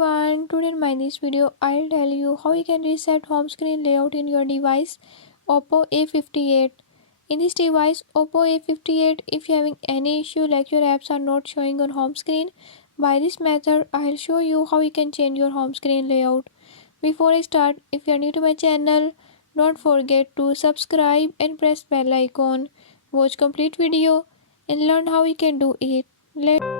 everyone, today in this video I'll tell you how you can reset home screen layout in your device Oppo A58. In this device Oppo A58, if you're having any issue like your apps are not showing on home screen, by this method I'll show you how you can change your home screen layout. Before I start, if you're new to my channel, don't forget to subscribe and press bell icon. Watch complete video and learn how you can do it. Let's